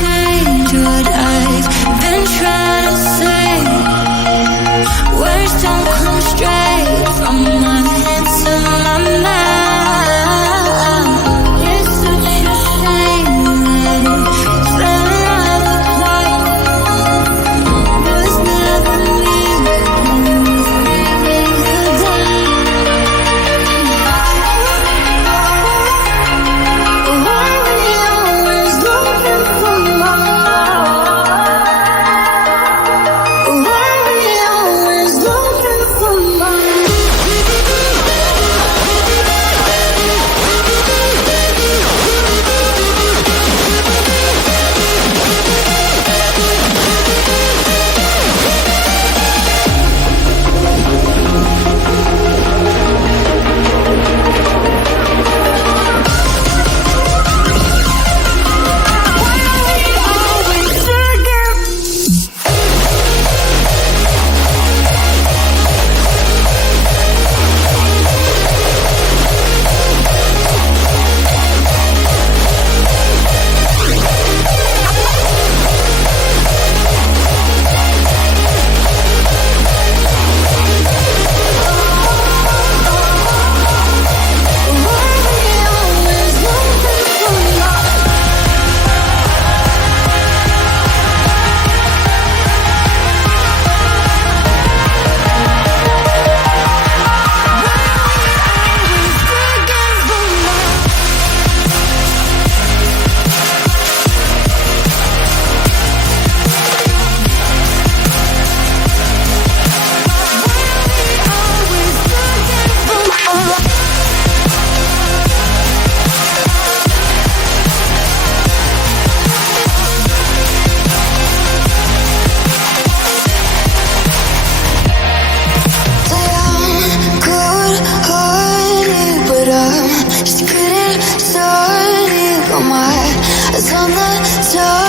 change what I've been trying to say. Words don't come straight from my head to my mouth. It's such a shame that it fell out apart. Was never meant just couldn't start it on my eyes on the top.